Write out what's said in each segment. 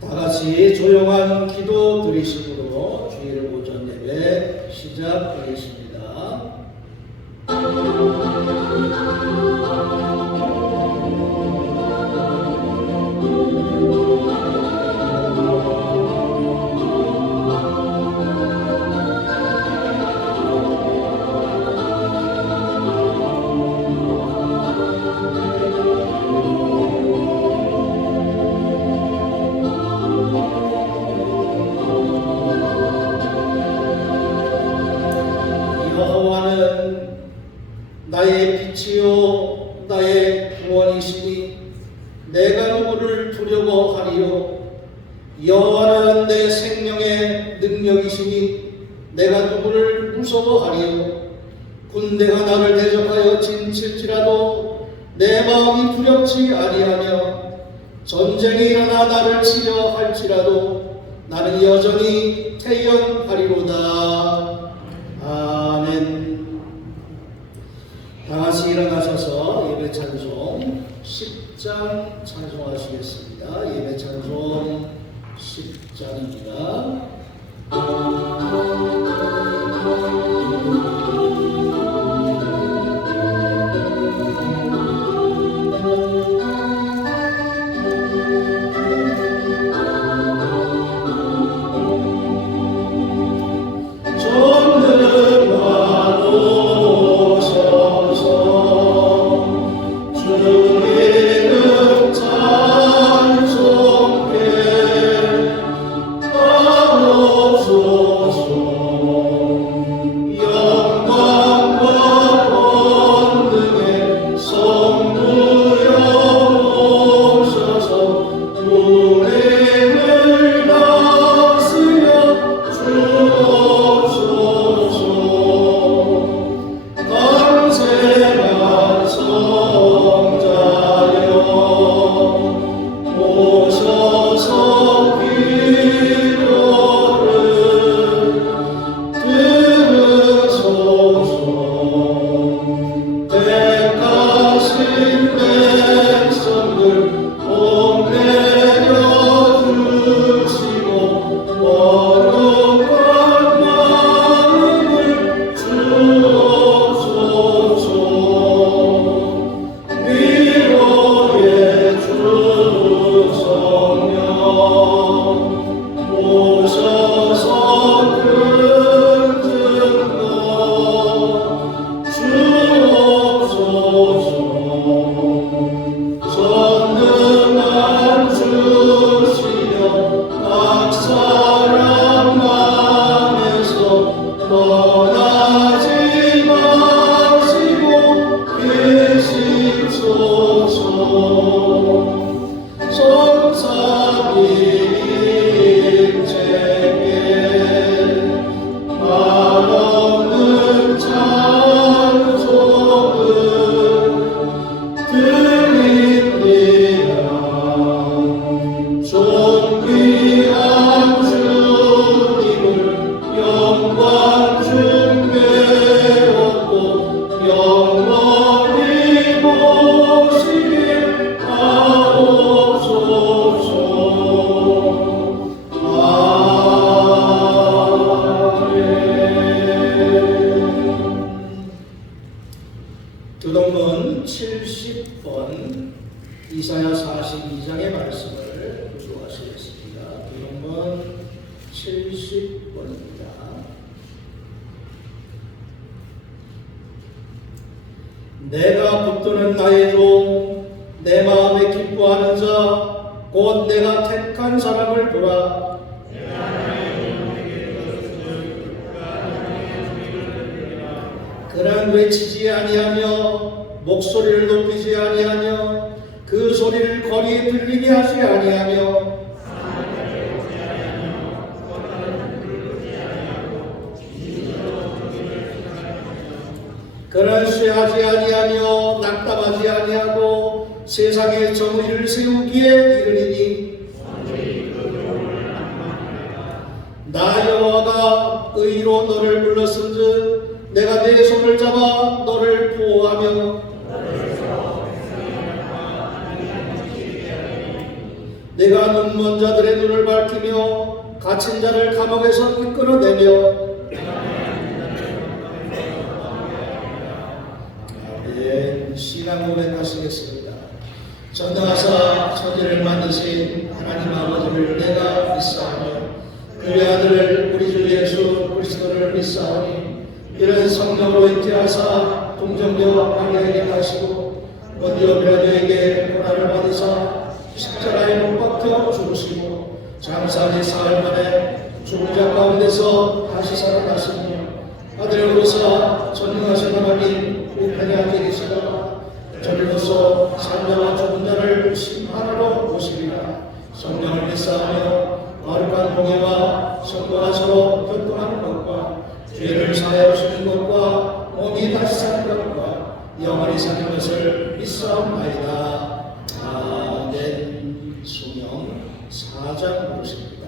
다같이 조용한 기도 드리심으로 주일 오전 예배 시작하겠습니다. 여호와는 나의 빛이요 나의 구원이시니 내가 누구를 두려워하리요. 여호와는 내 생명의 능력이시니 내가 누구를 무서워하리요. 군대가 나를 대적하여 진칠지라도 내 마음이 두렵지 아니하며 전쟁이 일어나 나를 치려 할지라도 나는 여전히 태연하리로다. 아멘. 다같이 일어나셔서 예배 찬송 10장 찬송하시겠습니다. 예배 찬송 10장입니다. 교동문 70번 이사야 42장의 말씀을 교도하시겠습니다. 교동문 70번입니다. 내가 붙드는 나의 종 내 마음에 기뻐하는 자 곧 내가 택한 사람을 보라. 그는 외치지 아니하며 목소리를 높이지 아니하며 그 소리를 거리에 들리게 하지 아니하며 그는 쇠하지 아니하며 낙담하지 아니하고 세상에 정의를 세우기에 이르리니 나 여호와가 의로 너를 불렀은즉 내가 내 손을 잡아 너를 보호하며 내가 눈먼 자들의 눈을 밝히며 갇힌 자를 감옥에서 이끌어내며 신앙 고백하시겠습니다. 전능하사 천지를 만드신 하나님 아버지를 내가 믿사오며 그의 아들을 우리 주 예수 그리스도를 믿사오니 이런 성령으로 잉태하사 동정녀 마리아에게 하시고 본디오 빌라도에게 고난을 받으사 십자가에 못 박혀 죽으시고 장사리 사흘 만에 죽은 자 가운데서 다시 살아나시며 아들로서 전능하신 하나님 우편에 앉아 계시다가 저리로서 살자와 죽은 자를 심판하러 오시리라. 성령을 믿사하며 거룩한 공예와 성도가 서로 교통하는 것과 죄를 사하여 주시는 것과 몸이 다시 사는 것과 영원히 사는 것을 믿사옵나이다. 아멘. 수명 4장 보십니다.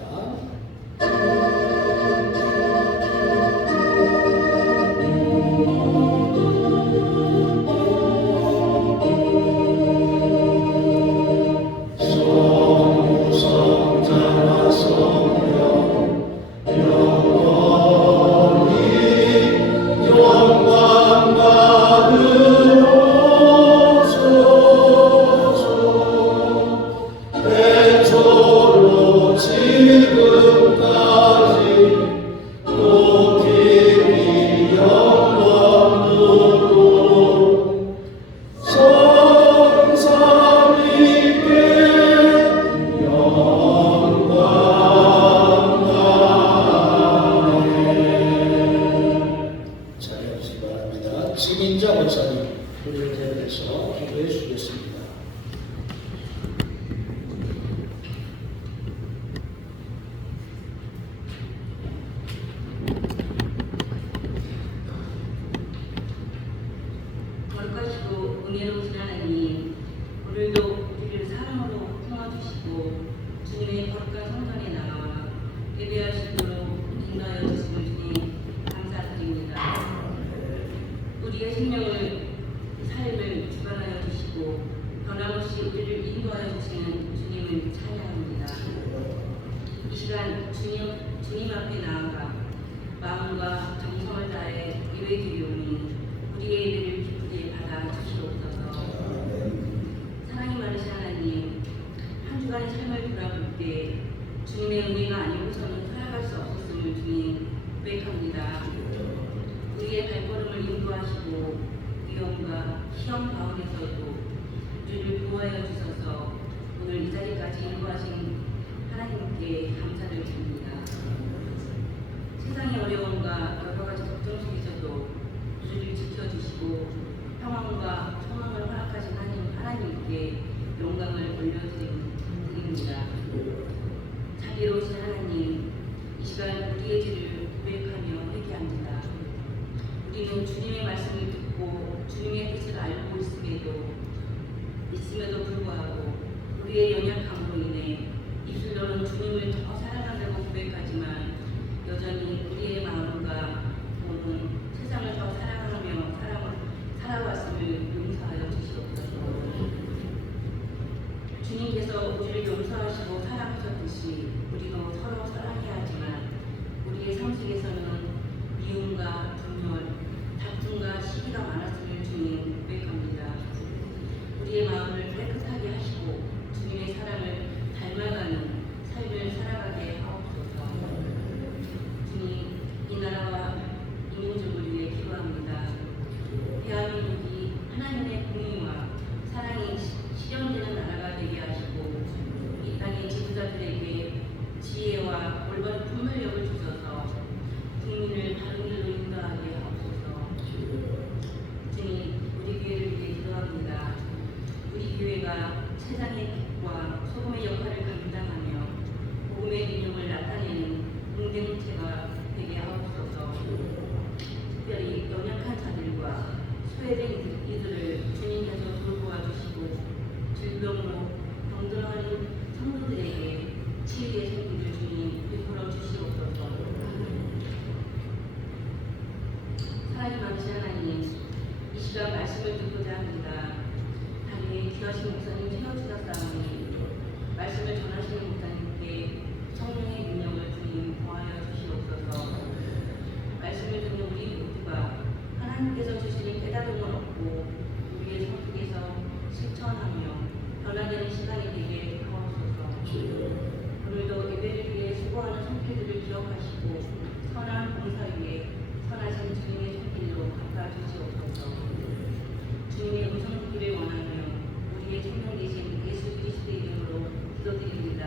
거룩하시고 은혜로우신 하나님, 오늘도 우리를 사랑으로 품어주시고 주님의 거룩한 성전에 나와 예배할 수 있도록 인도하여 주심을 주님 감사드립니다. 우리의 생명을 삶을 주관하여 주시고 변함없이 우리를 인도하여 주시는 주님을 찬양합니다. 이 시간 주님 앞에 나아가 마음과 정성을 다해 예배드리오니 우리의 예배를 기쁘게 받아 주시옵소서. 사랑이 많으신 하나님, 한 주간의 삶을 돌아볼 때 주님의 은혜가 아니고서는 살아갈 수 없었음을 주님 고백합니다. 우리의 발걸음을 인도하시고 위험과 시험 가운데서도 우리를 보호하여 주셔서 오늘 이 자리까지 인도하신 하나님께 감사를 드립니다. 세상의 어려움과 여러 가지 걱정 속에서도 우리를 지켜주시고 평안과 소망을 허락하신 하나님께 영광을 올려드립니다. 자비로우신 하나님, 이 시간 우리의 죄를 고백하며 회개합니다. 우리는 주님의 말씀을 듣고 주님의 뜻을 알고 있음에도 불구하고 우리의 연약함으로 인해 입술로는 주님을 더 사랑한다고 고백하지만 여전히 우리의 마음과 몸은 세상을 더 사랑하며 살아왔음을 용서하여 주시옵소서. 주님께서 우리를 용서하시고 사랑하셨듯이 우리도 서로 사랑해야 하지만 우리의 삶 속에서는 미움과 분열, 다툼과 시기가 많았음을 주님 고백합니다. 우리의 마음을 깨끗하게 하시고 주님의 사랑을 닮아가는 삶을 살아가게 하옵소서. 주님, 이 나라와 이 민족을 위해 기도합니다. 대한민국이 하나님의 공의와 사랑이 실현되는 나라가 되게 하시고 이 땅의 지도자들에게 지혜와 올바른 분별력을 주셔서 국민을 바른 길로 인도하게 하옵소서. 주님, 우리 교회를 위해 기도합니다. 우리 교회가 세상의 빛과 소금의 역할을 감당하며 복음의 민영을 나타내는 공동체가 되게 하옵소서. 특별히 연약한 자들과 소외된 이들을 주님께서 돌보아 주시고 질병으로 병들어하는 성도들에게 치유의 생기를 주님 베풀어 주시옵소서. 사랑이 많으신 하나님, 이 시간 말씀을 듣고자 합니다. 당연히 귀하신 목사님 채워주셨사오니 말씀을 전하시 형제들을 기억하시고 선한 봉사 위에 선하신 주님의 손길로 갚아주시옵소서. 주님의 음성 듣기를 원하며 우리의 생명 되신 예수 그리스도의 이름으로 기도드립니다.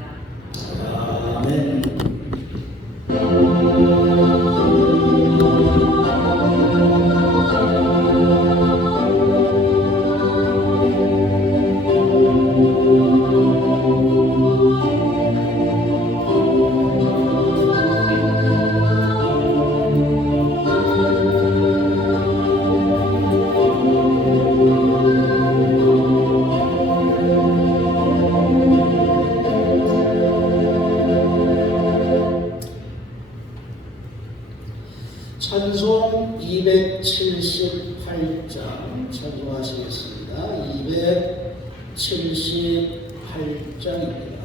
아멘. 찬송 278장 찬송하시겠습니다. 278장입니다.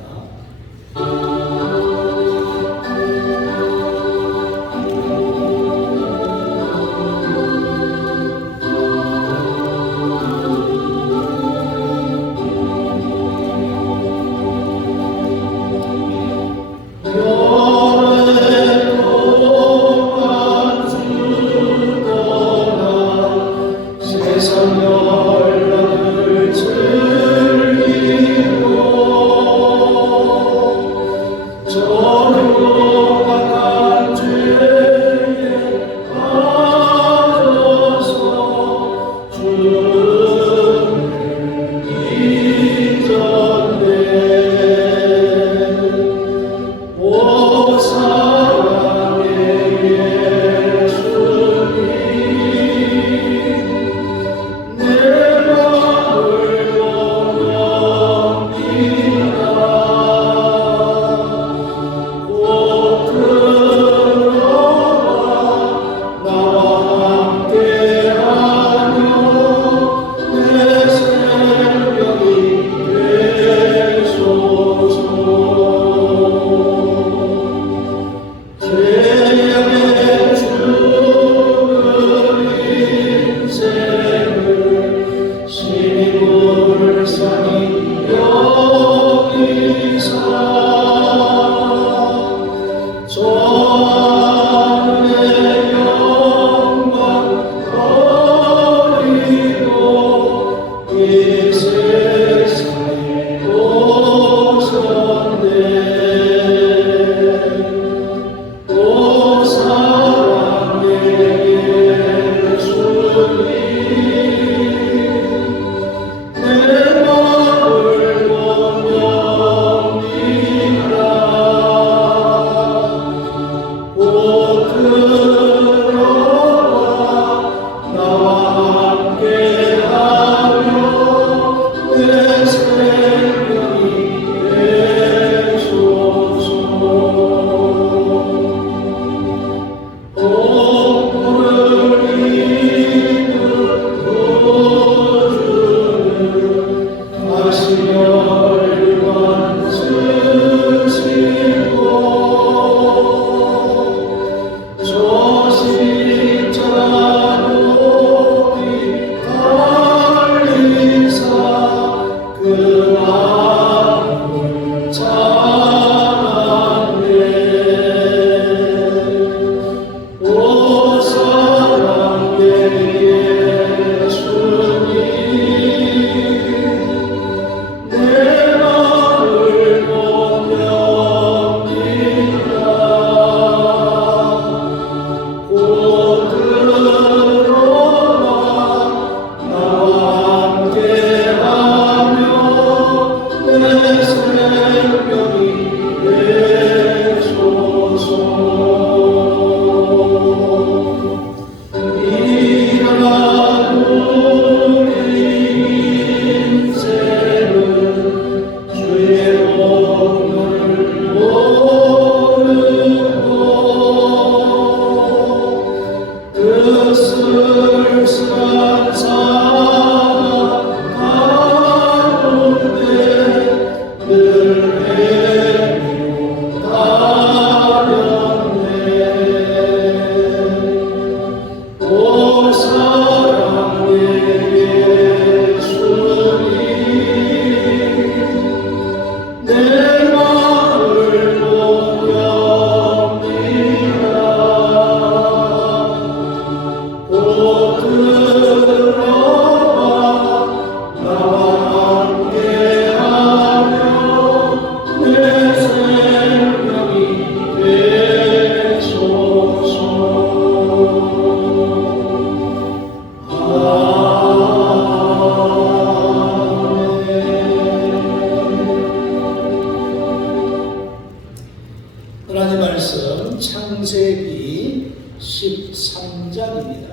말씀 창세기 13장입니다.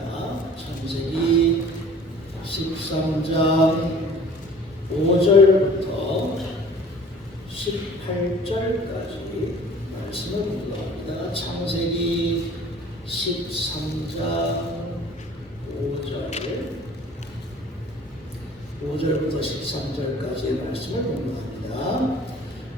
창세기 13장 5절부터 18절까지 말씀을 공부합니다. 창세기 13장 5절부터 13절까지의 말씀을 공부합니다.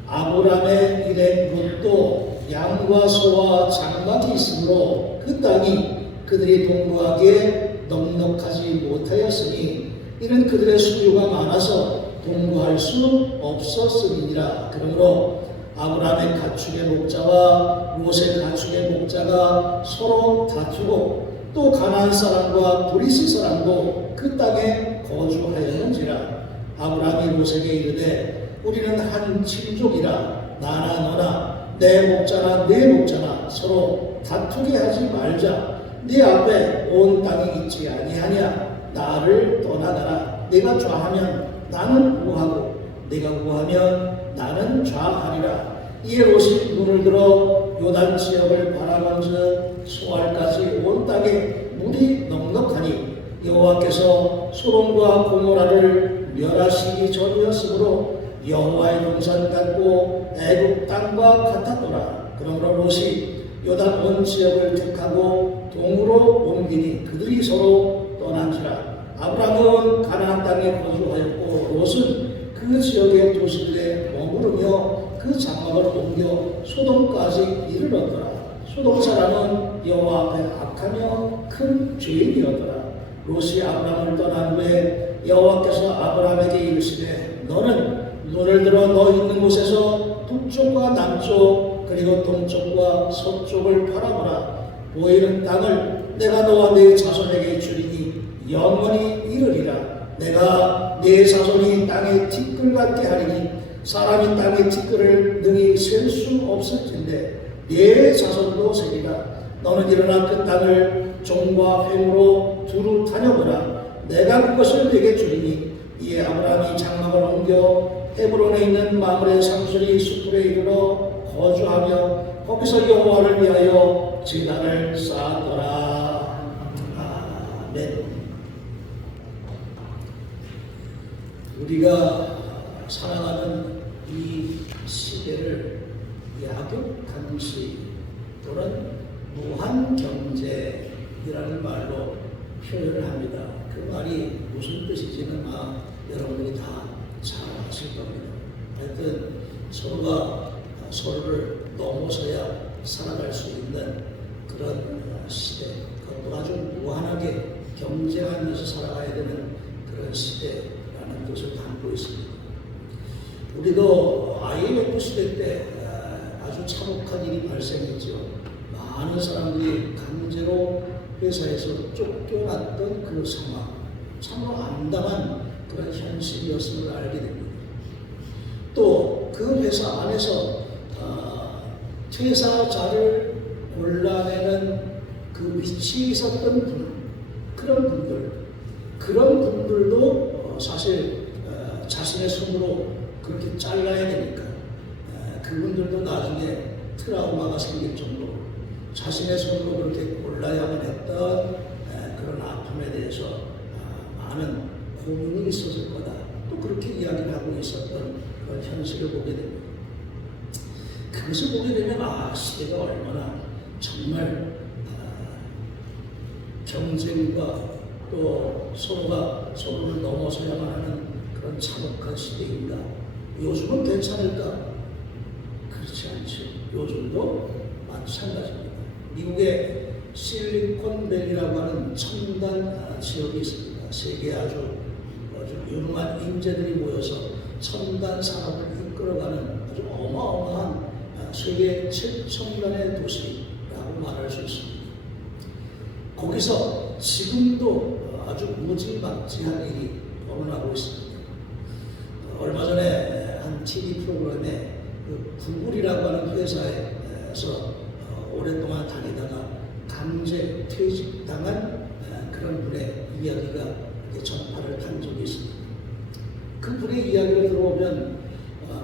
아브라함의 일행 롯도 양과 소와 장막이 있으므로 그 땅이 그들이 동거하기에 넉넉하지 못하였으니 이는 그들의 소유가 많아서 동거할 수 없었음이니라. 그러므로 아브라함의 가축의 목자와 롯의 가축의 목자가 서로 다투고 또 가나안 사람과 브리스 사람도 그 땅에 거주하였는지라. 아브라함이 롯에게 이르되 우리는 한 친족이라 나나 너나 내 목자나 네 목자나 서로 다투게 하지 말자. 네 앞에 온 땅이 있지 아니하냐. 나를 떠나가라. 내가 좌하면 나는 우하고 내가 우하면 나는 좌하리라. 이에 롯이 눈을 들어 요단 지역을 바라본즉 소알까지 온 땅에 물이 넉넉하니 여호와께서 소돔과 고모라를 멸하시기 전이었으므로 여호와의 동산 같고 애굽 땅과 같았더라. 그러므로 롯이 요단 온 지역을 택하고 동으로 옮기니 그들이 서로 떠난지라. 아브라함은 가나안 땅에 거주하였고 롯은 그 지역의 도시들에 머무르며 그 장막을 옮겨 소돔까지 이르렀더라. 소돔 사람은 여호와 앞에 악하며 큰 죄인이었더라. 롯이 아브라함을 떠난 후에 여호와께서 아브라함에게 이르시되 너는 눈을 들어 너 있는 곳에서 북쪽과 남쪽 그리고 동쪽과 서쪽을 바라보라. 보이는 땅을 내가 너와 네 자손에게 주리니 영원히 이르리라. 내가 네 자손이 땅의 티끌 같게 하리니 사람이 땅의 티끌을 능히 셀 수 없을진데 네 자손도 세리라. 너는 일어나 그 땅을 종과 횡으로 두루 다녀보라. 내가 그것을 네게 주리니. 이에 아브라함이 장막을 옮겨 헤브론에 있는 마므레 상수리 수풀에 이르러 거주하며 거기서 여호와를 위하여 제단을 쌓았더라. 아멘. 우리가 살아가는 이 시대를 약육강시 또는 무한경제이라는 말로 표현을 합니다. 그 말이 무슨 뜻인지는 여러분들이 다 잘 아실 겁니다. 하여튼 서로가 서로를 넘어서야 살아갈 수 있는 그런 시대, 그것도 아주 무한하게 경쟁하면서 살아가야 되는 그런 시대라는 뜻을 담고 있습니다. 우리도 IMF 시대 때 아주 참혹한 일이 발생했죠. 많은 사람들이 강제로 회사에서 쫓겨났던 그 상황, 참으로 암담한 그런 현실이었음을 알게 됩니다. 또 그 회사 안에서 퇴사자를 골라내는 그 위치에 있었던 그런 분들도 사실 자신의 손으로 그렇게 잘라야 되니까 그분들도 나중에 트라우마가 생길 정도로 자신의 손으로 그렇게 골라야만 했던 그런 아픔에 대해서 많은 고민이 있었을 거다. 또 그렇게 이야기를 하고 있었던 그런 현실을 보게 됩니다. 그것을 보게 되면 시대가 얼마나 정말 경쟁과 또 서로가 서로를 넘어서야만 하는 그런 참혹한 시대인가. 요즘은 괜찮을까? 그렇지 않죠. 요즘도 마찬가지입니다. 미국의 실리콘밸리라고 하는 첨단 지역이 있습니다. 세계에 아주 유능한 인재들이 모여서 첨단 산업을 이끌어가는 아주 어마어마한 세계 최첨단의 도시라고 말할 수 있습니다. 거기서 지금도 아주 무지막지한 일이 벌어나고 있습니다. 얼마 전에 한 TV 프로그램에 그 구글이라고 하는 회사에서 오랫동안 다니다가 강제 퇴직당한 그런 분의 이야기가 전파를 한 적이 있습니다. 그 분의 이야기를 들어보면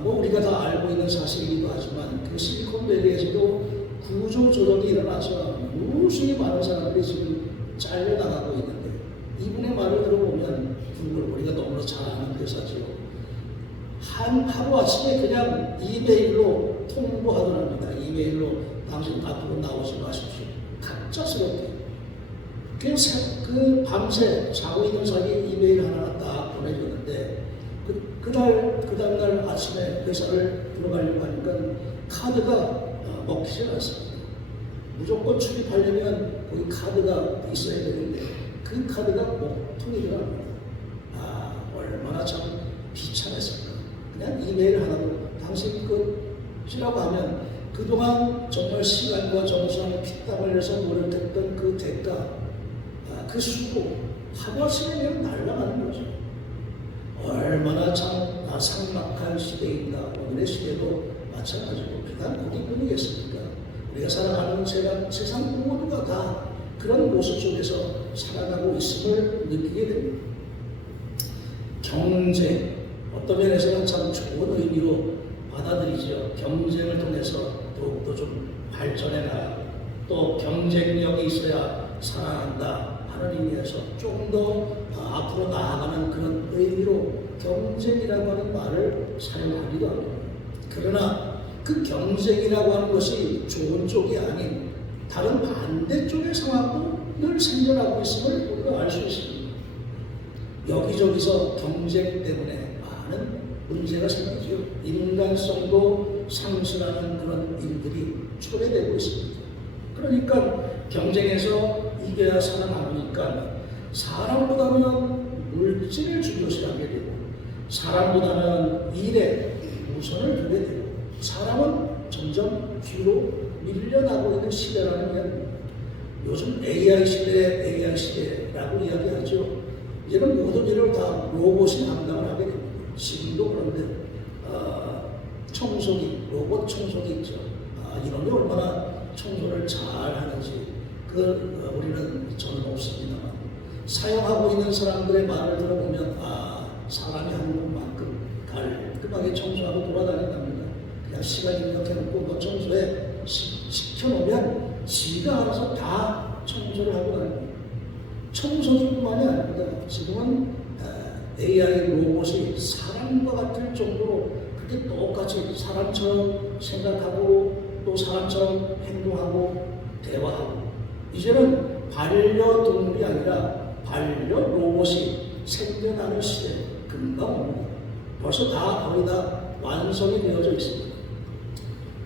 우리가 다 알고 있는 사실이기도 하지만 그 실리콘밸리에서도 구조조정이 일어나서 무수히 많은 사람들이 지금 잘려나가고 있는데 이분의 말을 들어보면 그걸 우리가 너무나 잘 아는 대사죠. 하루아침에 그냥 이메일로 통보하더랍니다. 이메일로 당신 앞으로 나오지 마십시오. 갑작스럽게. 그 밤새 자고 있는 사이에 이메일 하나 딱 보내줬는데 그 다음날 아침에 회사를 들어가려고 하니까 카드가 먹히지 않습니다. 무조건 출입하려면 거기 카드가 있어야 되는데 그 카드가 목통이더랍니다. 얼마나 참 비참했을까. 그냥 이메일 하나로 당신 끝이라고 하면 그동안 정말 시간과 정성을 피땀 흘려서 노력했던 그 대가, 그 수고 하루아침에 그냥 날아가는 거죠. 얼마나 참 삭막한 시대인가. 오늘의 시대도 마찬가지고 비단 거기뿐이겠습니까? 우리가 살아가는 세상 모두가 다 그런 모습 속에서 살아가고 있음을 느끼게 됩니다. 경쟁, 어떤 면에서는 참 좋은 의미로 받아들이죠. 경쟁을 통해서 더욱더 좀 발전해 나가고 또 경쟁력이 있어야 살아난다 하는 의미에서 조금 더 앞으로 나아가는 그런 의미로 경쟁이라고 하는 말을 사용하기도 합니다. 그러나 그 경쟁이라고 하는 것이 좋은 쪽이 아닌 다른 반대쪽의 상황도 늘 생겨나고 있음을 우리가 알 수 있습니다. 여기저기서 경쟁 때문에 많은 문제가 생기죠. 인간성도 상실하는 그런 일들이 초래되고 있습니다. 그러니까 경쟁에서 이겨야 살아남으니까 사람보다는 물질을 중요시하게 되고 사람보다는 일에 우선을 두게 되고 사람은 점점 뒤로 밀려나고 있는 시대라는 이야기입니다. 요즘 AI 시대라고 이야기하죠. 이제는 모든 일을 다 로봇이 담당을 하게 됩니다. 지금도 그런데 청소기, 로봇 청소기 있죠. 이놈이 얼마나 청소를 잘 하는지 우리는 저는 없습니다만 사용하고 있는 사람들의 말을 들어보면 사람이 하는 것만큼 깔끔하게 청소하고 돌아다닌답니다. 그냥 시간 입력해놓고 뭐 청소해 시켜놓으면 지가 알아서 다 청소를 하고 다닙니다. 청소기뿐만이 아닙니다. 지금은 AI 로봇이 사람과 같을 정도로 그렇게 똑같이 사람처럼 생각하고 또 사람처럼 행동하고 대화하고 이제는 반려동물이 아니라 반려로봇이 생겨나는 시대 금방 옵니다. 벌써 거의 다 완성이 되어져 있습니다.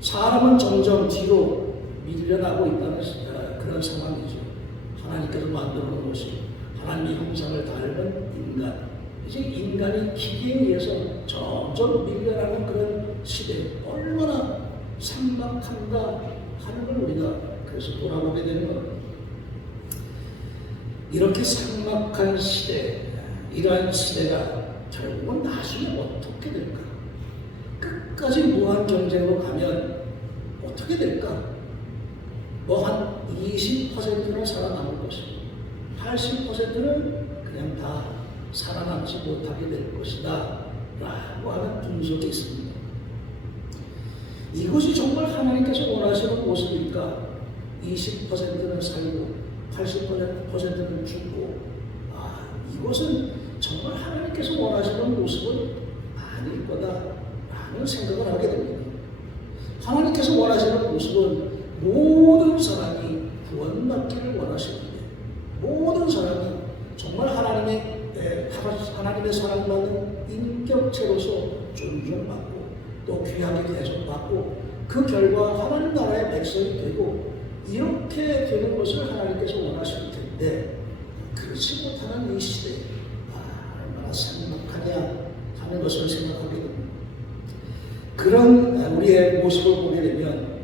사람은 점점 뒤로 밀려나고 있다는 그런 상황이죠. 하나님께서 만들어 놓은 것이 하나님의 형상을 닮은 인간. 이제 인간이 기계에 의해서 점점 밀려나는 그런 시대. 얼마나 삭막한가 하는 걸 우리가 그래서 돌아보게 되는 겁니다. 이렇게 삭막한 시대, 이러한 시대가 결국은 나중에 어떻게 될까? 끝까지 무한 경쟁으로 가면 어떻게 될까? 뭐 한 20%는 살아남을 것이고 80%는 그냥 다 살아남지 못하게 될 것이다 라고 하는 분석이 있습니다. 이것이 정말 하나님께서 원하시는 모습일까? 20%는 살고 80%는 죽고 이것은 정말 하나님께서 원하시는 모습은 아닐 거다라는 생각을 하게 됩니다. 하나님께서 원하시는 모습은 모든 사람이 구원받기를 원하시는데 모든 사람이 정말 하나님의 사랑받는 인격체로서 존중받고 또 귀하게 대접받고 그 결과 하나님 나라의 백성이 되고 이렇게 되는 것을 하나님께서 원하실 텐데 그렇지 못하는 이 시대에 얼마나 삭막하냐 하는 것을 생각하게 됩니다. 그런 우리의 모습을 보게 되면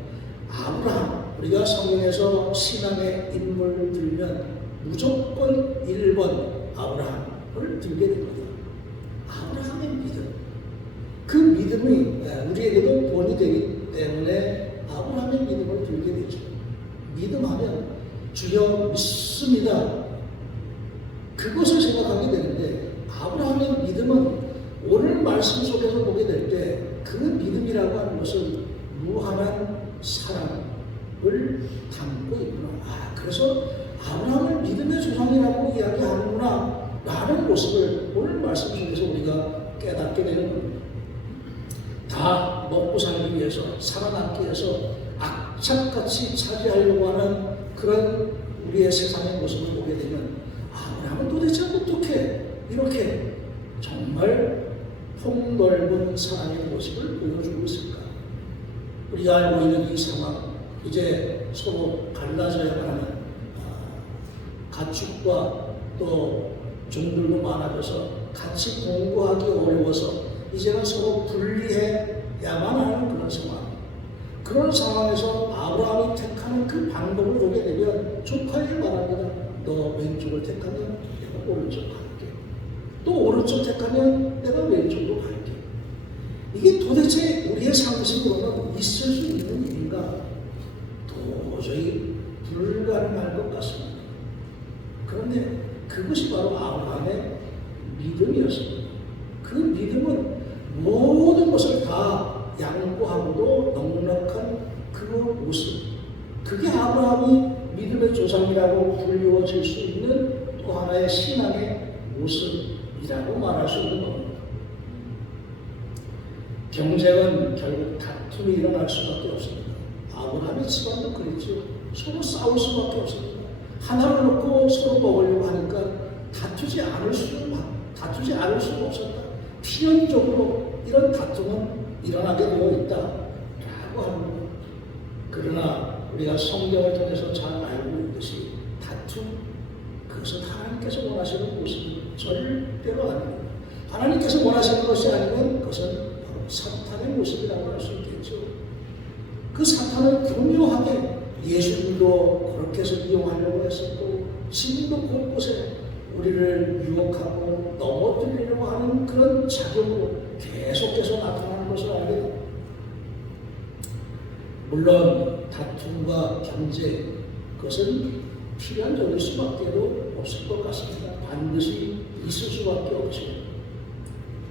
아브라함, 우리가 성경에서 신앙의 인물을 들면 무조건 1번 아브라함을 들게 됩니다. 아브라함의 믿음. 그 믿음이 우리에게도 본이 되기 때문에 아브라함의 믿음을 들게 되죠. 믿음하면 주여 믿습니다. 그것을 생각하게 되는데 아브라함의 믿음은 오늘 말씀 속에서 보게 될 때 그 믿음이라고 하는 것은 무한한 사랑, 담고 있구나. 그래서 아브라함을 믿음의 조상이라고 이야기하는구나 라는 모습을 오늘 말씀 속에서 우리가 깨닫게 되는 겁니다. 다 먹고 살기 위해서, 살아남기 위해서 악착같이 차지하려고 하는 그런 우리의 세상의 모습을 보게 되면 아브라함은 도대체 어떻게 이렇게 정말 폭넓은 사랑의 모습을 보여주고 있을까? 우리가 알고 있는 이 상황, 이제 서로 갈라져야만 하는 가축과 또 종들도 많아져서 같이 공부하기 어려워서 이제는 서로 분리해야만 하는 그런 상황. 그런 상황에서 아브라함이 택하는 그 방법을 보게 되면 조카에게 말합니다. 너 왼쪽을 택하면 내가 오른쪽 갈게. 또 오른쪽 택하면 내가 왼쪽으로 갈게. 이게 도대체 우리의 상식으로는 있을 수 있는 일인가? 도저히 불가능할 것 같습니다. 그런데 그것이 바로 아브라함의 믿음이었습니다. 그 믿음은 모든 것을 다 양보하고도 넉넉한 그 모습, 그게 아브라함이 믿음의 조상이라고 불리워질 수 있는 또 하나의 신앙의 모습이라고 말할 수 있는 겁니다. 경쟁은 결국 다툼이 일어날 수밖에 없습니다. 아브라함의 집안도 그랬죠. 서로 싸울 수밖에 없습니다. 하나를 놓고 서로 먹으려고 하니까 다투지 않을 수가 없었다. 필연적으로 이런 다툼은 일어나게 되어 있다라고 하는 겁니다. 그러나 우리가 성경을 통해서 잘 알고 있듯이 다툼, 그것은 하나님께서 원하시는 모습이 절대로 아닙니다. 하나님께서 원하시는 것이 아니면 그것은 바로 사탄의 모습이라고 할 수 있겠죠. 그 사탄은 교묘하게 예수님도 그렇게 해서 이용하려고 했었고 지금도 곳곳에 우리를 유혹하고 넘어뜨리려고 하는 그런 작용으로 계속해서 나타나는 것을 알게 됩니다. 물론 다툼과 경쟁, 그것은 필연적일 수밖에 없을 것 같습니다. 반드시 있을 수밖에 없죠.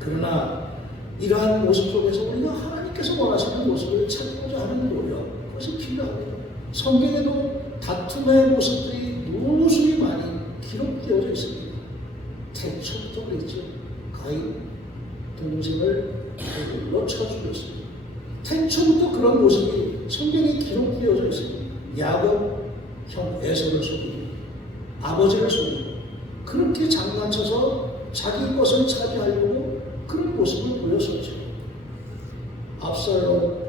그러나 이러한 모습 속에서 우리가 하나님께서 원하시는 모습을 찾고자 하는 노력, 그것이 필요합니다. 성경에도 다툼의 모습들이 무수히 많이 기록되어져 있습니다. 태초부터 그랬죠. 가인 동생을 돌로 쳐 죽였습니다. 태초부터 그런 모습이 성경에 기록되어져 있습니다. 야곱 형 에서를 속이고 아버지를 속이고 그렇게 장난쳐서 자기 것을 차지하려고 그런 모습을 보였었죠. 압살롬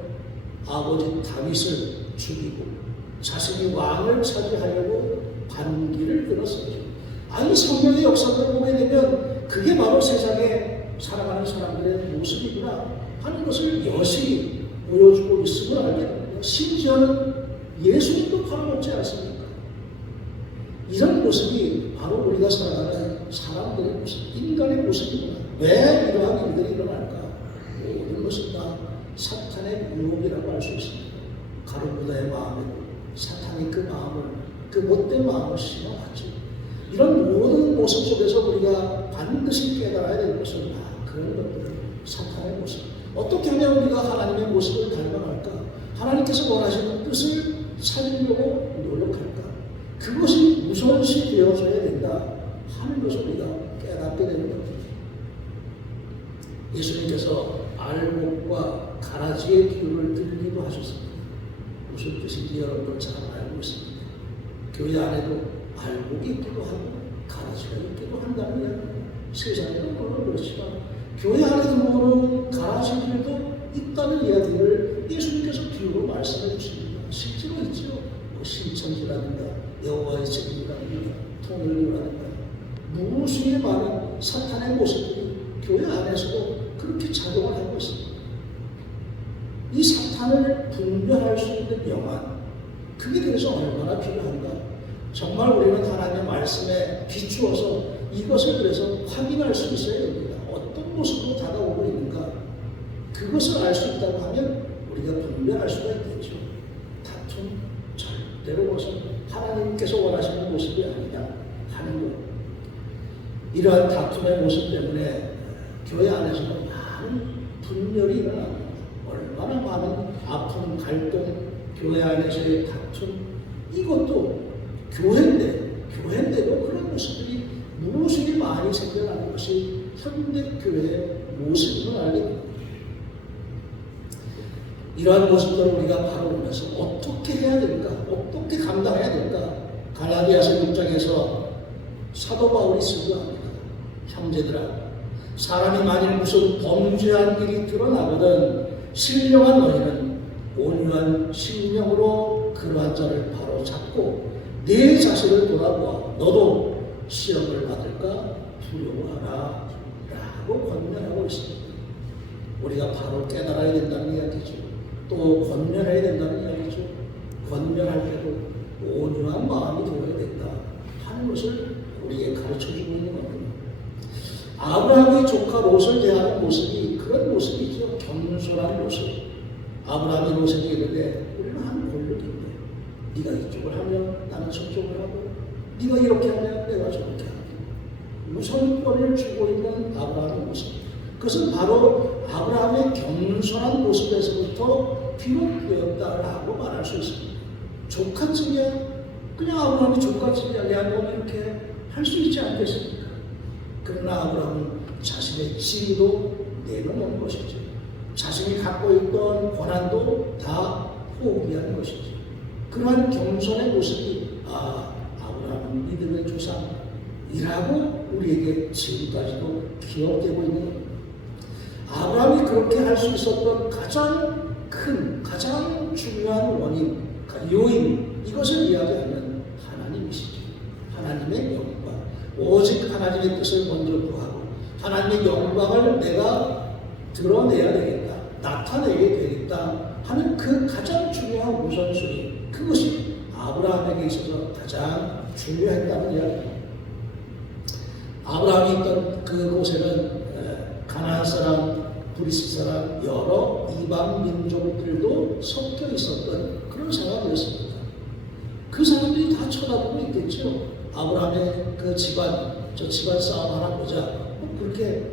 아버지 다윗을 죽이고 자신이 왕을 차지하려고 반기를 들었었죠. 아니 성경의 역사를 보게 되면 그게 바로 세상에 살아가는 사람들의 모습이구나 하는 것을 여실히 보여주고 있음을 알게 됩니다. 심지어는 예수님도 팔아먹지 않습니까? 이런 모습이 바로 우리가 살아가는 사람들의 모습, 인간의 모습이구나. 왜 이러한 일들이 일어날까? 모든 것은 다 사탄의 유혹이라고 할 수 있습니다. 가룟유다의 마음에도 사탄이 그 마음을, 그 못된 마음을 심어왔죠. 이런 모든 모습 속에서 우리가 반드시 깨달아야 되는 것은 그런 것들, 사탄의 모습. 어떻게 하면 우리가 하나님의 모습을 닮아갈까? 하나님께서 원하시는 뜻을 찾으려고 노력할까? 그것이 우선시 되어져야 된다 하는 것을 우리가 깨닫게 되는 겁니다. 예수님께서 알곡과 가라지의 비유를 들기도 하셨습니다. 무슨 뜻인지 여러분 잘 알고 있습니다. 교회 안에도 알곡이 있기도 하고 가라지가 있기도 한다는 이야기입니다. 세상에는 물론 그렇지만 교회 안에 들어오는 가라지들도 있다는 이야기를 예수님께서 비유로 말씀해 주십니다. 실제로 있죠. 뭐 신천지라든가 여호와의 증인이라든가 통일교라든가 무수히 많은 사탄의 모습들이 교회 안에서도 그렇게 작용을 하고 있습니다. 이 사탄을 분별할 수 있는 명안, 그게 그래서 얼마나 필요한가? 정말 우리는 하나님의 말씀에 비추어서 이것을 그래서 확인할 수 있어야 됩니다. 어떤 모습으로 다가오고 있는가? 그것을 알 수 있다고 하면 우리가 분별할 수가 있겠죠. 다툼 절대로 것은 하나님께서 원하시는 모습이 아니냐 하는 것. 이러한 다툼의 모습 때문에 교회 안에서는 많은 분열이 일어납니다. 얼마나 많은 아픔, 갈등, 교회 안에서의 다툼, 이것도 교회인데도 그런 모습들이 무수히 많이 생겨나는 것이 현대 교회의 모습을 알게 됩니다. 이러한 모습들을 우리가 바라보면서 어떻게 해야 될까? 어떻게 감당해야 될까? 갈라디아서 6장에서 사도 바울이 쓰고 합니다. 형제들아, 사람이 만일 무슨 범죄한 일이 드러나거든 신령한 너희는 온유한 심령으로 그러한 자를 바로 잡고 내 자신을 돌아보아 너도 시험을 받을까 두려워하라 라고 권면하고 있습니다. 우리가 바로 깨달아야 된다는 이야기죠. 또 권면해야 된다는 이야기죠. 권면할 때도 온유한 마음이 되어야 된다 하는 것을 우리에게 가르쳐주고 있는 겁니다. 아브라함의 조카 롯을 대하는 모습이 그런 모습이죠. 겸손한 모습. 아브라함이 롯에게 이르되 우리는 한 권력인데 네가 이쪽을 하면 나는 저쪽을 하고 네가 이렇게 하면 내가 저렇게 하고 우선권을 주고 있는 아브라함의 모습. 그것은 바로 아브라함의 겸손한 모습에서부터 비롯되었다라고 말할 수 있습니다. 조카쯤이야 그냥 아브라함이 조카쯤이야 야너 이렇게 할 수 있지 않겠습니까? 그러나 아브라함은 자신의 지위도 내려놓은 것이죠. 자신이 갖고 있던 권한도 다 포기한 것이죠. 그러한 겸손의 모습이 아브라함은 믿음의 조상이라고 우리에게 지금까지도 기억되고 있는 겁니다. 아브라함이 그렇게 할 수 있었던 가장 큰, 가장 중요한 원인, 요인, 이것을 이야기하는 하나님이시죠. 하나님의 영광. 오직 하나님의 뜻을 먼저 구하고 하나님의 영광을 내가 드러내야 되겠다, 나타내야 되겠다 하는 그 가장 중요한 우선순위, 그것이 아브라함에게 있어서 가장 중요했다는 이야기입니다. 아브라함이 있던 그곳에는 가나안 사람, 브리스 사람, 여러 이방 민족들도 섞여 있었던 그런 상황이었습니다. 그 사람들이 다 쳐다보고 있겠죠. 아브라함의 그 집안, 저 집안 싸움 하나 보자. 그렇게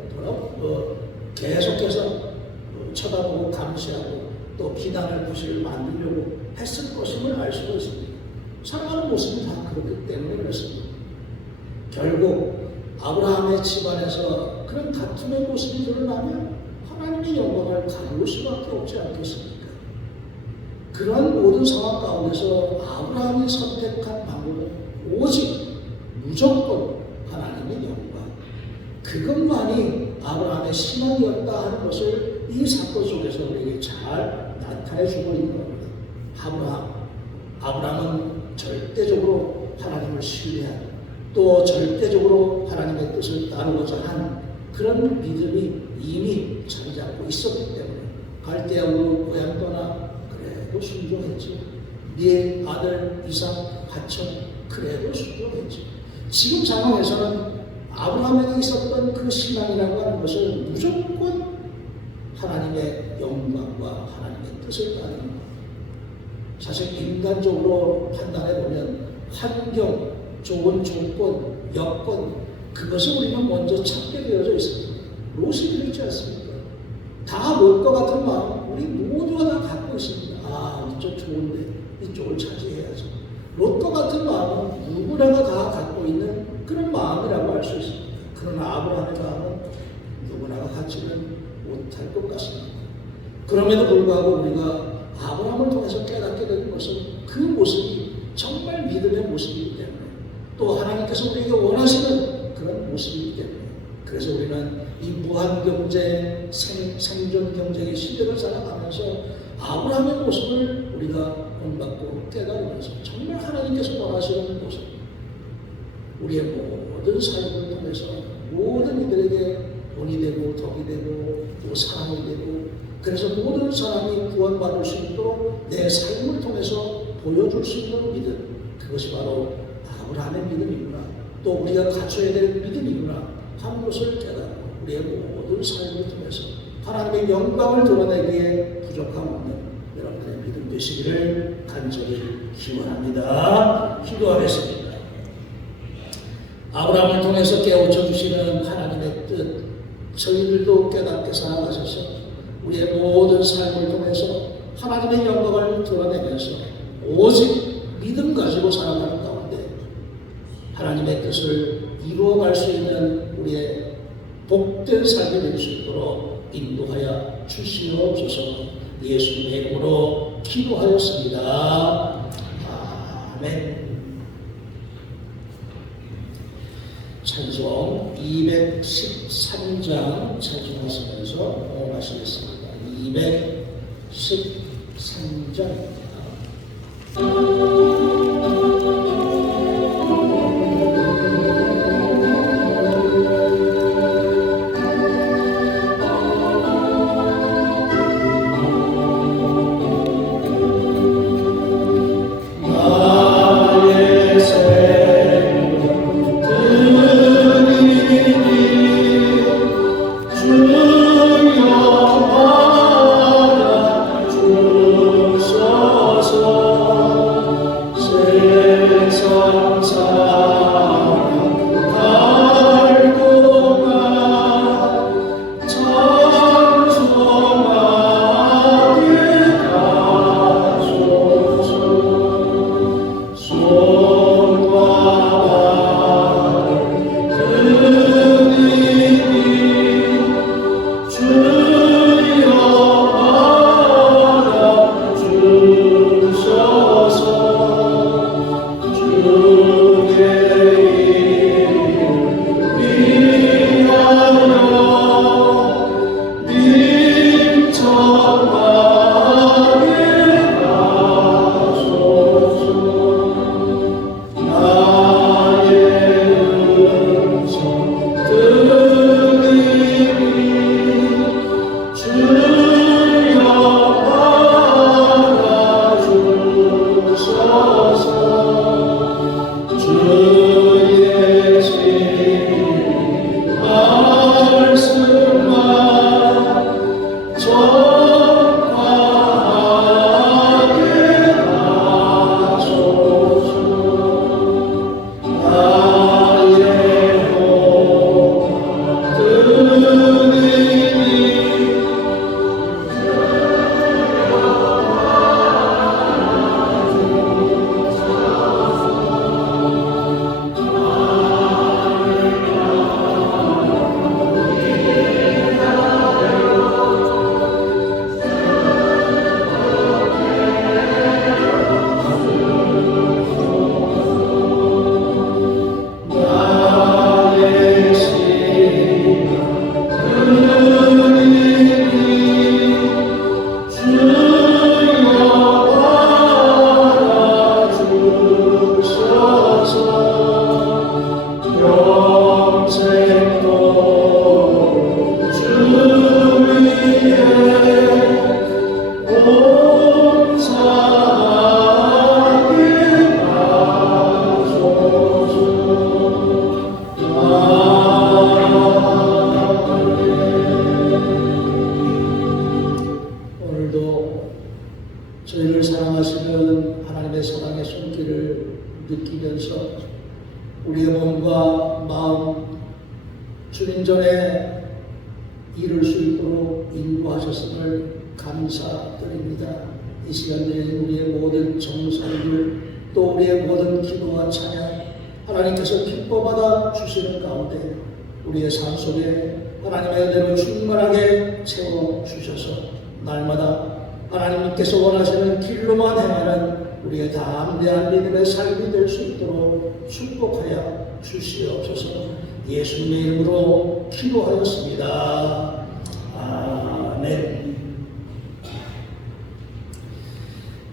계속해서 쳐다보고 감시하고 또 비난을 부실 만들려고 했을 것임을 알 수가 있습니다. 살아가는 모습이 다 그렇기 때문에 그렇습니다. 결국 아브라함의 집안에서 그런 다툼의 모습이 드러나면 하나님의 영광을 가릴 수밖에 없지 않겠습니까? 그런 모든 상황 가운데서 아브라함이 선택한 방법은 오직 무조건 하나님의 영광, 그것만이 아브라함의 신앙이었다 하는 것을 이 사건 속에서 우리에게 잘 나타내 주고 있는 겁니다. 아브라함은 절대적으로 하나님을 신뢰하고 또 절대적으로 하나님의 뜻을 따르고자 한 그런 믿음이 이미 자리 잡고 있었기 때문에 갈대아우로 고향 떠나 그래도 순종했지. 네 아들 이삭 바쳐 그래도 순종했지. 지금 상황에서는 아브라함에게 있었던 그 신앙이라고 하는 것은 무조건 하나님의 영광과 하나님의 뜻을 따르는 것. 사실 인간적으로 판단해 보면 환경, 좋은 조건, 여건, 그것을 우리는 먼저 찾게 되어져 있습니다. 롯이 그렇지 않습니까? 다 롯과 같은 마음 우리 모두가 다 갖고 있습니다. 이쪽 좋은데 이쪽을 차지해야죠. 롯과 같은 마음은 누구나가 다 갖고 있는 그런 마음이라고 할 수 있습니다. 그러나 아브라함의 마음은 누구나가 갖지는 못할 것 같습니다. 그럼에도 불구하고 우리가 아브라함을 통해서 깨닫게 되는 것은 그 모습이 정말 믿음의 모습이기 때문에 또 하나님께서 우리에게 원하시는 그런 모습이기 때문에 그래서 우리는 이 무한경제, 생존 경쟁의 시대를 살아가면서 아브라함의 모습을 우리가 본받고 깨달으면서 정말 하나님께서 원하시는 모습, 우리의 모든 삶을 통해서 모든 이들에게 돈이 되고 덕이 되고 또 사랑이 되고 그래서 모든 사람이 구원받을 수 있도록 내 삶을 통해서 보여줄 수 있는 믿음, 그것이 바로 아브라함의 믿음이구나, 또 우리가 갖춰야 될 믿음이구나 하는 것을 깨닫고 우리의 모든 삶을 통해서 하나님의 영광을 드러내기에 부족함 없는 여러분의 믿음 되시기를 간절히 기원합니다. 기도하겠습니다. 아브라함을 통해서 깨우쳐 주시는 하나님의 뜻, 저희들도 깨닫게 살아가셔서 우리의 모든 삶을 통해서 하나님의 영광을 드러내 내면서 오직 믿음 가지고 살아가는 가운데 하나님의 뜻을 이루어갈 수 있는 우리의 복된 삶이 될 수 있도록 인도하여 주시옵소서. 예수님의 이름으로 기도하였습니다. 아멘. 찬송 213장 찬송하시면서 공헌하시겠습니다. 213장입니다. 저희를 사랑하시는 하나님의 사랑의 손길을 느끼면서 우리의 몸과 마음 주님 전에 이룰 수 있도록 인도하셨음을 감사드립니다. 이 시간에 우리의 모든 정성들 또 우리의 모든 기도와 찬양 하나님께서 기뻐받아 주시는 가운데 우리의 삶 속에 하나님의 은혜로 충만하게 채워주셔서 날마다 하나님께서 원하시는 길로만 행하는 우리의 담대한 믿음의 삶이 될 수 있도록 축복하여 주시옵소서. 예수님의 이름으로 기도하였습니다. 아멘.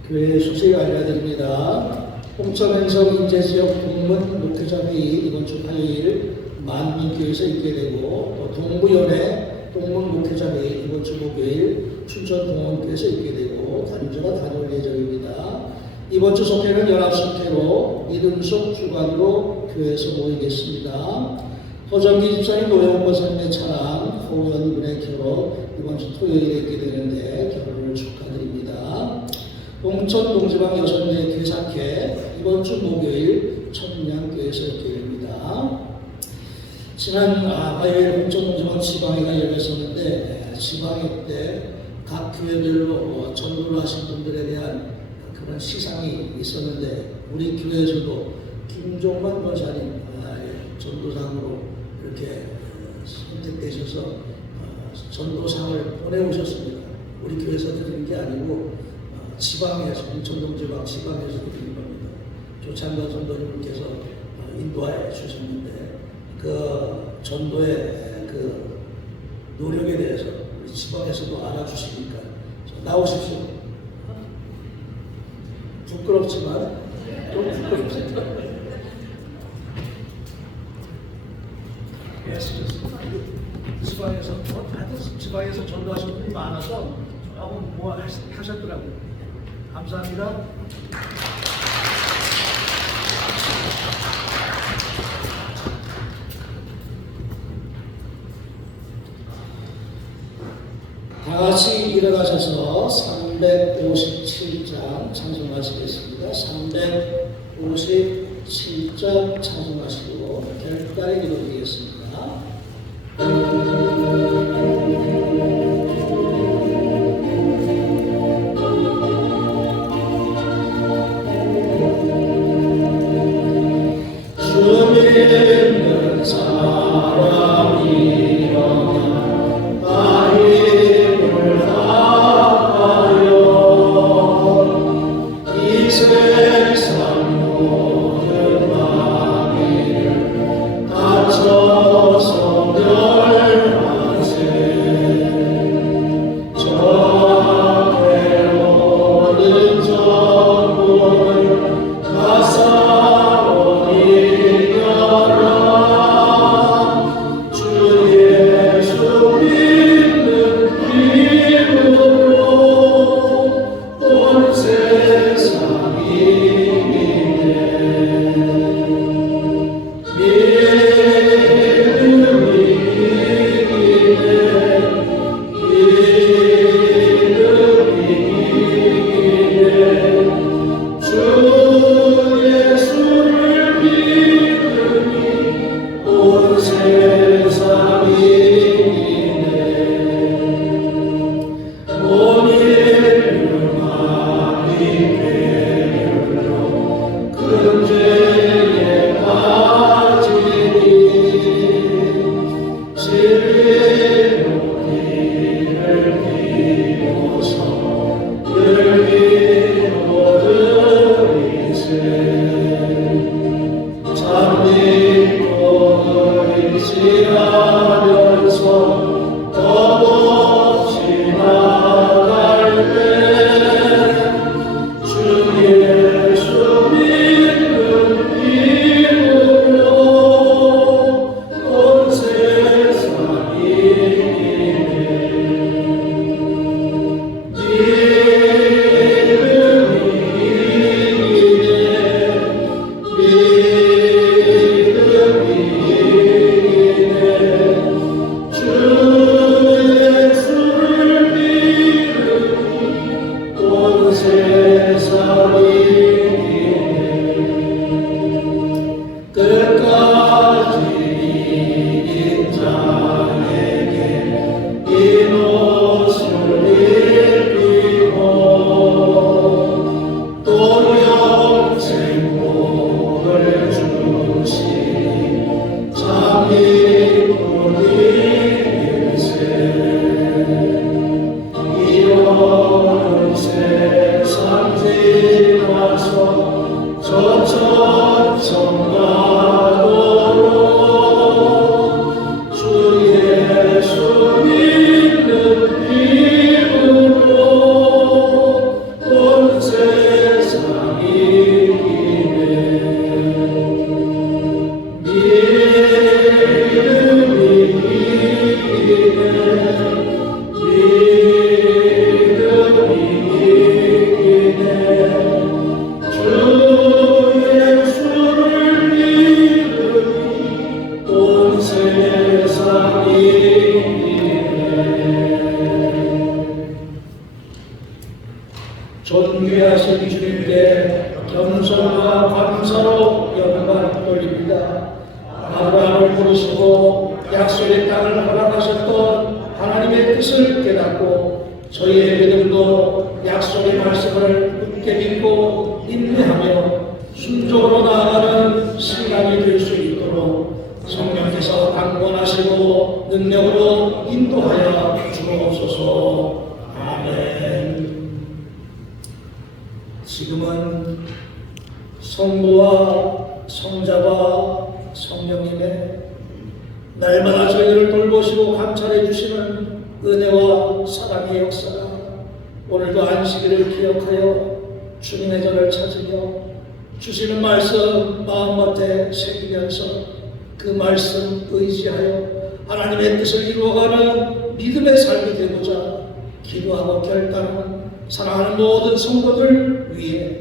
교회 소식 알려드립니다. 홍천행성 인재지역 동문 목회자회의 이번 주 화요일 만민교회에서 있게 되고 또 동부연회 동문 목회자회의 이번 주 목요일 춘천동원교회에서 있게 되고 간주가 다녀올 예정입니다. 이번 주 속회는 연합숙회로 믿음속 주관으로 교회에서 모이겠습니다. 허정기 집사님 노영훈 권사님의 차랑 허우연군의 결혼 이번 주 토요일에 있게 되는데 결혼을 축하드립니다. 홍천 동지방 여성대 괴삭회 이번 주 목요일 천량교회에서 있게 됩니다. 지난 화요일 홍천 동지방 지방회가 열렸었는데 지방회 때 각 교회별로 전도를 하신 분들에 대한 그 그런 시상이 있었는데 우리 교회에서도 김종만 권사님 전도상으로 이렇게 선택되셔서 전도상을 보내오셨습니다. 우리 교회에서 드린 게 아니고 지방에서 인천동 지방 지방에서 드린 겁니다. 조찬건 전도님께서 인도하여 주셨는데 그 전도의 그 노력에 대해서 우리 지방에서도 알아주시니까 나오십시오. 부끄럽지만 좀 부끄럽습니다. 지방에서 전도하신 분이 많아서 조금 뭐 하셨더라고요. 감사합니다. 다 같이 일어나셔서 357장 찬송하시겠습니다. 357장 찬송하시고 결단에 기도드리겠습니다. 주님은 사람이 존귀하신 주님께 겸손과 감사로 영광 돌립니다. 아브라함을 부르시고 약속의 땅을 허락하셨던 하나님의 뜻을 깨닫고 저희의 믿음도 약속의 말씀을 굳게 믿고 인내하며 순종으로 나아가는 시간이 될 수 있도록 성령께서 강권하시고 능력으로 인도하여 주옵소서. 아멘. 지금은 성부와 성자와 성령님의 날마다 저희를 돌보시고 감찰해 주시는 은혜와 사랑의 역사가 오늘도 안식일을 기억하여 주님의 전을 찾으며 주시는 말씀 마음밭에 새기면서 그 말씀 의지하여 하나님의 뜻을 이루어가는 믿음의 삶이 되고자 기도하고 결단하는 사랑하는 모든 성도들 위해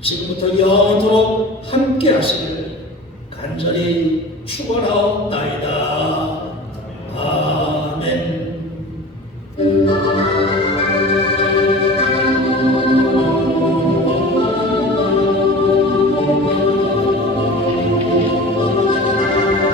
지금부터 영원토록 함께 하시기를 간절히 축원하옵나이다.